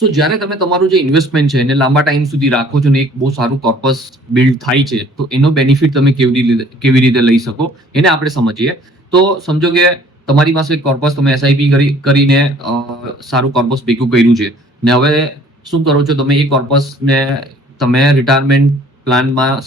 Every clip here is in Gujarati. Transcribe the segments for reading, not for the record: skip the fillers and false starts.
સો જ્યારે તમે તમારું જે ઇન્વેસ્ટમેન્ટ છે એને લાંબા ટાઈમ સુધી રાખો છો ને એક બહુ સારું કોર્પસ બિલ્ડ થાય છે, તો એનો બેનિફિટ તમે કેવી રીતે લઈ શકો એને આપણે સમજીએ. તો સમજો કે તમારી પાસે કોર્પસ તમે એસઆઈપી કરીને સારું કોર્પસ ભેગું કર્યું છે ને હવે શું કરો છો તમે એ કોર્પસને તમે રિટાયરમેન્ટ પ્લાનમાં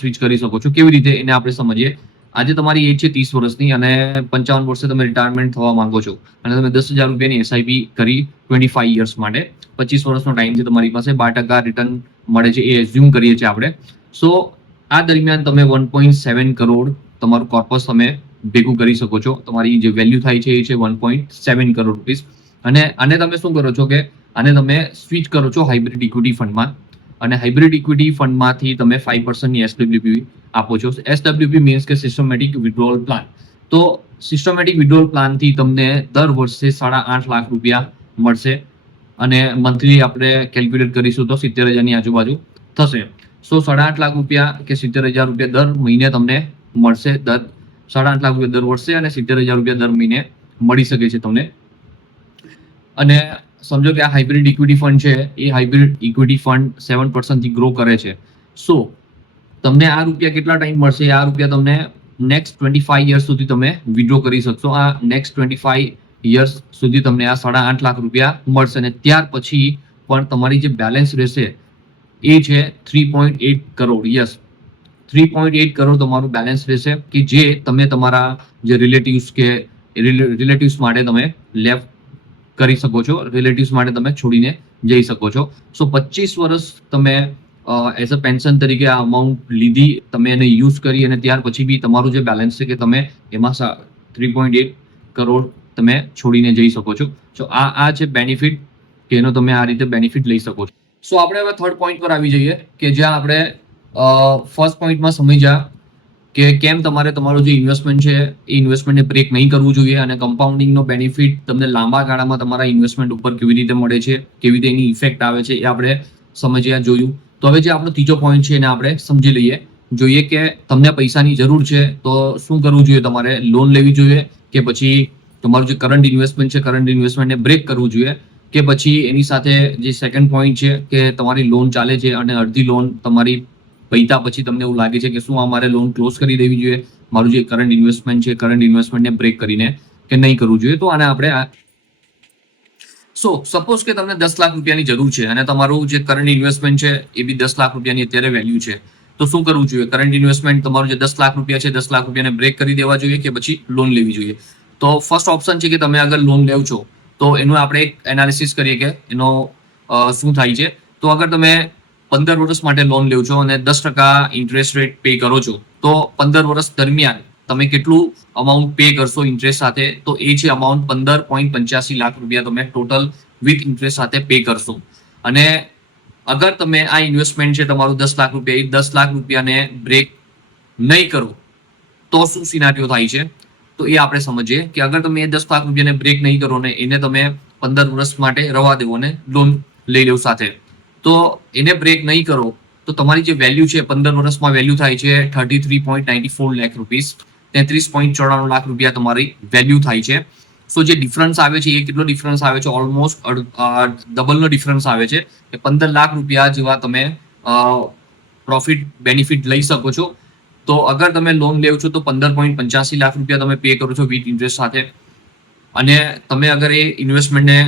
સ્વિચ કરી શકો છો. કેવી રીતે એને આપણે સમજીએ. આજે તમારી એજ છે 30 વર્ષની અને 55 વર્ષે તમે રિટાયરમેન્ટ થવા માંગો છો અને તમે 10,000 રૂપિયાની એસઆઈપી કરી 25 યર્સ માટે. 25 વર્ષનો ટાઈમ છે તમારી પાસે, 12% રિટર્ન મળે છે એ એઝ્યુમ કરીએ છીએ આપણે. સો આ દરમિયાન તમે 1.7 કરોડ તમારું કોર્પસ તમે ભેગું કરી શકો છો. તમારી જે વેલ્યુ થાય છે એ છે 1.7 કરોડ રૂપીસ. અને આને તમે શું કરો છો કે આને તમે સ્વિચ કરો છો હાઇબ્રિડ ઇક્વિટી ફંડમાં, અને હાઇબ્રિડ ઇક્વિટી ફંડમાંથી તમે 5%ની એસડબ્લ્યુપી આપો છો. એસડબ્લ્યુપી મીન્સ કે સિસ્ટમેટિક વિડ્રોઅલ પ્લાન. તો સિસ્ટમેટિક વિડ્રોઅલ પ્લાનથી તમને દર વર્ષે 8.5 લાખ રૂપિયા મળશે અને મંથલી આપણે કેલ્ક્યુલેટ કરીશું તો 70,000ની આજુબાજુ થશે. સો 8.5 લાખ રૂપિયા કે 70,000 રૂપિયા દર મહિને તમને મળશે. 8.5 લાખ રૂપિયા દર વર્ષે અને 70,000 રૂપિયા દર મહિને મળી શકે છે તમને. અને સમજો કે આ હાઇબ્રિડ ઇક્વિટી ફંડ છે, એ હાઇબ્રિડ ઇક્વિટી ફંડ 7% થી ગ્રો કરે છે. સો તમને આ રૂપિયા કેટલા ટાઈમ મળશે? આ રૂપિયા તમને નેક્સ્ટ 25 યર્સ સુધી તમે વિડ્રો કરી શકશો. આ નેક્સ્ટ 25 યર્સ સુધી તમને આ 8.5 લાખ રૂપિયા મળશે અને ત્યાર પછી પણ તમારી જે બેલેન્સ રહેશે એ છે 3.8 કરોડ. યસ, 3.8 કરોડ તમારું બેલેન્સ રહેશે કે જે તમે તમારા જે રિલેટિવ્સ માટે તમે લેફ્ટ કરી શકો છો, રિલેટિવ્સ માટે તમે છોડીને જઈ શકો છો. સો 25 વર્ષ તમે એઝ અ પેન્શન તરીકે આ અમાઉન્ટ લીધી, તમે એને યુઝ કરી અને ત્યાર પછી બી તમારું જે બેલેન્સ છે કે તમે એમાં 3.8 કરોડ તમે છોડીને જઈ શકો છો. સો આ છે બેનિફિટ કે એનો તમે આ રીતે બેનિફિટ લઈ શકો છો. સો આપણે હવે થર્ડ પોઈન્ટ પર આવી જઈએ કે જ્યાં આપણે ફર્સ્ટ પોઈન્ટમાં સમજ્યા કે કેમ તમારે તમારું જે ઇન્વેસ્ટમેન્ટ છે એ ઇન્વેસ્ટમેન્ટને બ્રેક નહીં કરવું જોઈએ અને કમ્પાઉન્ડિંગનો બેનિફિટ તમને લાંબા ગાળામાં તમારા ઇન્વેસ્ટમેન્ટ ઉપર કેવી રીતે મળે છે, કેવી રીતે એની ઇફેક્ટ આવે છે એ આપણે સમજ્યા, જોયું. તો હવે જે આપણો ત્રીજો પોઈન્ટ છે એને આપણે સમજી લઈએ. જોઈએ કે તમને પૈસાની જરૂર છે તો શું કરવું જોઈએ? તમારે લોન લેવી જોઈએ કે પછી તમારું જે કરંટ ઇન્વેસ્ટમેન્ટ છે કરંટ ઇન્વેસ્ટમેન્ટને બ્રેક કરવું જોઈએ, કે પછી એની સાથે જે સેકન્ડ પોઈન્ટ છે કે તમારી લોન ચાલે છે અને અડધી લોન તમારી પૈતા પછી તમને એવું લાગે છે કે શું અમારે લોન ક્લોઝ કરી દેવી જોઈએ, મારું જે કરંટ ઇન્વેસ્ટમેન્ટ છે કરંટ ઇન્વેસ્ટમેન્ટને બ્રેક કરીને, કે નહીં કરવું જોઈએ. તો આને આપણે સપોઝ કે તમને 10 લાખ રૂપિયાની જરૂર છે અને તમારું જે કરંટ ઇન્વેસ્ટમેન્ટ છે એ બી 10 લાખ રૂપિયાની અત્યારે વેલ્યુ છે, તો શું કરવું જોઈએ? કરંટ ઇન્વેસ્ટમેન્ટ તમારું જે 10 લાખ રૂપિયા છે 10 લાખ રૂપિયાને બ્રેક કરી દેવા જોઈએ કે પછી લોન લેવી જોઈએ? તો ફર્સ્ટ ઓપ્શન છે કે તમે અગર લોન લેવ છો તો એનું આપણે એક એનાલિસિસ કરીએ કે એનો શું થાય છે. તો અગર તમે 15 વર્ષ માટે લોન લેવ છો અને 10% ઇન્ટરેસ્ટ રેટ પે કરો છો, તો 15 વર્ષ દરમિયાન તમે કેટલું અમાઉન્ટ પે કરશો ઇન્ટરેસ્ટ સાથે? તો એ છે અમાઉન્ટ 15.85 લાખ રૂપિયા તમે ટોટલ વિથ ઇન્ટરેસ્ટ સાથે પે કરશો. અને અગર તમે આ ઇન્વેસ્ટમેન્ટ છે તમારું 10 લાખ રૂપિયા, એ 10 લાખ રૂપિયાને બ્રેક નહીં કરો તો શું સિનારીઓ થાય છે? તો એ આપણે સમજીએ કે અગર તમે એ 10 લાખ રૂપિયાને બ્રેક નહીં કરો ને એને તમે 15 વર્ષ માટે રવા દેવો ને લોન લઈ લેવ સાથે, તો એને બ્રેક નહીં કરો તો તમારી જે વેલ્યુ છે 15 વર્ષમાં વેલ્યુ થાય છે 33.94 લાખ રૂપીસ, 33.94 લાખ રૂપિયા તમારી વેલ્યુ થાય છે. સો જે ડિફરન્સ આવે છે એ કેટલો ડિફરન્સ આવે છે? ઓલમોસ્ટ ડબલનો ડિફરન્સ આવે છે. 15 લાખ રૂપિયા જેવા તમે પ્રોફિટ બેનિફિટ લઈ શકો છો. તો અગર તમે લોન લેવ છો તો 15.85 લાખ રૂપિયા તમે પે કરો છો વિથ ઇન્ટરેસ્ટ સાથે, અને તમે અગર એ ઇન્વેસ્ટમેન્ટને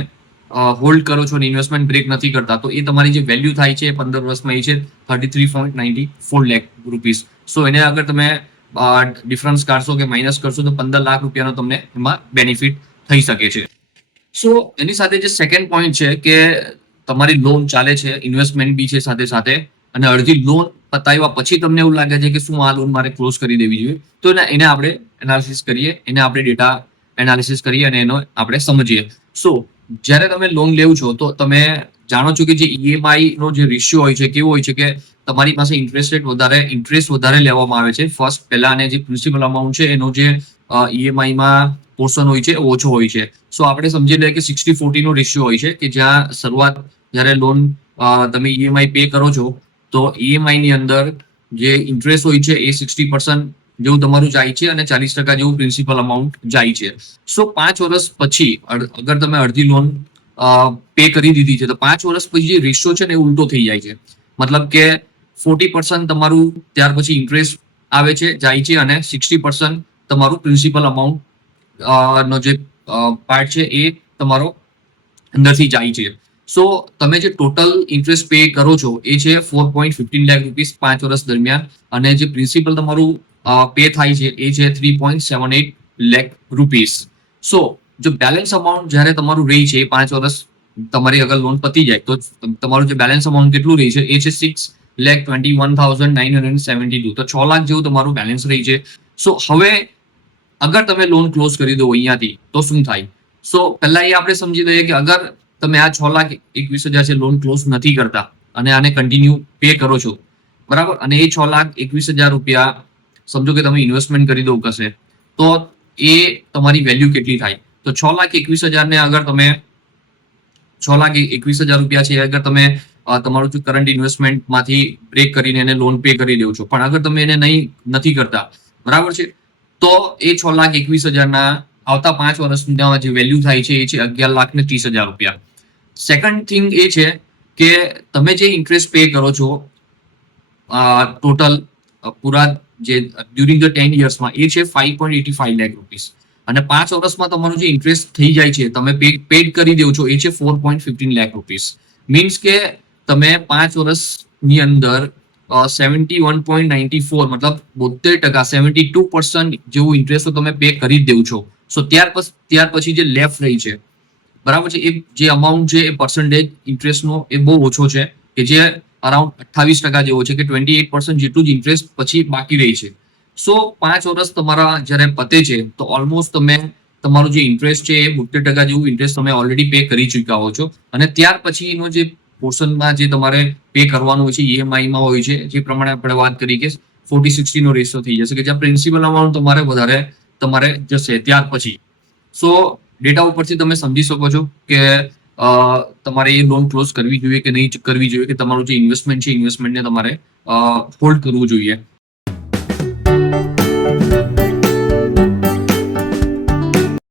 હોલ્ડ કરો છો અને ઇન્વેસ્ટમેન્ટ બ્રેક નથી કરતા તો એ તમારી જે વેલ્યુ થાય છે 15 વર્ષમાં એ છે 33.94 લાખ રૂપીસ. સો એને અગર તમે ડિફરન્સ કાઢશો કે માઇનસ કરશો તો 15 લાખ રૂપિયાનો તમને એમાં બેનિફિટ થઈ શકે છે. સો એની સાથે જે સેકન્ડ પોઈન્ટ છે કે તમારી લોન ચાલે છે, ઇન્વેસ્ટમેન્ટ બી છે સાથે સાથે, અને અડધી લોન પતાવ્યા પછી તમને એવું લાગે છે કે શું આ લોન મારે ક્લોઝ કરી દેવી જોઈએ, તો એને આપણે એનાલિસિસ કરીએ, એને આપણે ડેટા એનાલિસિસ કરીએ અને એનો આપણે સમજીએ. સો જ્યારે તમે લોન લેવ છો તો તમે જાણો છો કે જે ઈએમઆઈ નો જે રેશિયો હોય છે કેવો હોય છે કે તમારી પાસે ઇન્ટરેસ્ટ વધારે લેવામાં આવે છે ફર્સ્ટ પહેલા, અને જે પ્રિન્સિપલ અમાઉન્ટ છે એનો જે ઈએમઆઈમાં પોર્શન હોય છે ઓછો હોય છે. સો આપણે સમજી લઈએ કે 60-40 નો રેશિયો હોય છે કે જ્યાં શરૂઆત જ્યારે લોન તમે ઈએમઆઈ પે કરો છો તો ઈએમઆઈ ની અંદર જે ઇન્ટરેસ્ટ હોય છે એ 60% જેવું તમારું જાય છે અને 40% જેવું પ્રિન્સિપલ અમાઉન્ટ જાય છે. સો 5 વર્ષ પછી અગર તમે અડધી લોન પે કરી દીધી છે, તો 5 વર્ષ પછી જે રેશિયો છે ને એ ઉલટો થઈ જાય છે. મતલબ કે 40% તમારું ત્યાર પછી ઇન્ટરેસ્ટ આવે છે, જાય છે, અને 60% તમારું પ્રિન્સિપલ અમાઉન્ટ નો જે પાર્ટ છે એ તમારો અંદરથી જાય છે. સો તમે જે ટોટલ ઇન્ટરેસ્ટ પે કરો છો એ છે 4.15 લાખ રૂપીસ 5 વર્ષ દરમિયાન, અને જે પ્રિન્સિપલ તમારું પે થાય છે એ છે 3.78 લાખ રૂપીસ. સો જો બેલેન્સ અમાઉન્ટ જ્યારે તમારું રહી છે 5 વર્ષ તમારી અગર લોન પતી જાય તો તમારું જે બેલેન્સ અમાઉન્ટ કેટલું રહી છે એ છે 6,21,972. તો 6 લાખ જેવું તમારું બેલેન્સ રહી છે. સો હવે અગર તમે લોન ક્લોઝ કરી દો અહીંયાથી તો શું થાય? સો પહેલા એ આપણે સમજી લઈએ કે અગર તમે આ 6,21,000 છે લોન ક્લોઝ નથી કરતા અને આને કન્ટિન્યુ પે કરો છો, બરાબર, અને એ 6,21,000 રૂપિયા સમજો કે તમે ઇન્વેસ્ટમેન્ટ કરી દો કશે, તો એ તમારી વેલ્યુ કેટલી થાય? તો 6,21,000 ને અગર તમે 6,21,000 રૂપિયા છે અગર તમે તમારું જે કરંટ ઇન્વેસ્ટમેન્ટમાંથી બ્રેક કરીને એને લોન પે કરી દો છો, પણ અગર તમે એને નથી કરતા, બરાબર છે, તો એ 6,21,000 ના આવતા 5 વર્ષના જે વેલ્યુ થાય છે એ છે 11,30,000 રૂપિયા. સેકન્ડ થિંગ એ છે કે તમે જે ઇન્ટરેસ્ટ પે કરો છો ટોટલ પૂરા જે ડ્યુરિંગ ધ 10 યર્સમાં એ છે 5.85 લાખ રૂપીસ, અને 5 વર્ષમાં તમારું જે ઇન્ટરેસ્ટ થઈ જાય છે તમે પેડ કરી દો છો એ છે 4.15 લાખ રૂપીસ. મીન્સ કે તમે 5 વર્ષની અંદર 71.94 મતલબ 72%, 72% જેવું ઇન્ટરેસ્ટ તમે પે કરી જ દો છો. સો ત્યાર પછી જે લેફ્ટ રહી છે, બરાબર છે, એ જે અમાઉન્ટ છે એ પર્સન્ટેજ ઇન્ટરેસ્ટનો એ બહુ ઓછો છે કે જે અરાઉન્ડ 28% જેવો છે, કે 28% જેટલું જ ઇન્ટરેસ્ટ પછી બાકી રહી છે. સો 5 વર્ષ તમારા જ્યારે પતે છે તો ઓલમોસ્ટ તમે તમારું જે ઇન્ટરેસ્ટ છે એ 72% જેવું ઇન્ટરેસ્ટ તમે ઓલરેડી પે કરી ચૂક્યા હો છો, અને ત્યાર પછીનો જે પોર્શનમાં જે તમારે પે કરવાનું હોય છે ઈએમઆઈમાં હોય છે, જે પ્રમાણે આપણે વાત કરી કે 40-60 નો રેશિયો થઈ જશે, કે જ્યાં પ્રિન્સિપલ અમાઉન્ટ તમારે જશે ત્યાર પછી. સો ડેટા ઉપરથી તમે સમજી શકો છો કે તમારે એ લોન ક્લોઝ કરવી જોઈએ કે નહીં કરવી જોઈએ, કે તમારું જે ઇન્વેસ્ટમેન્ટ છે ઇન્વેસ્ટમેન્ટને તમારે હોલ્ડ કરવું જોઈએ.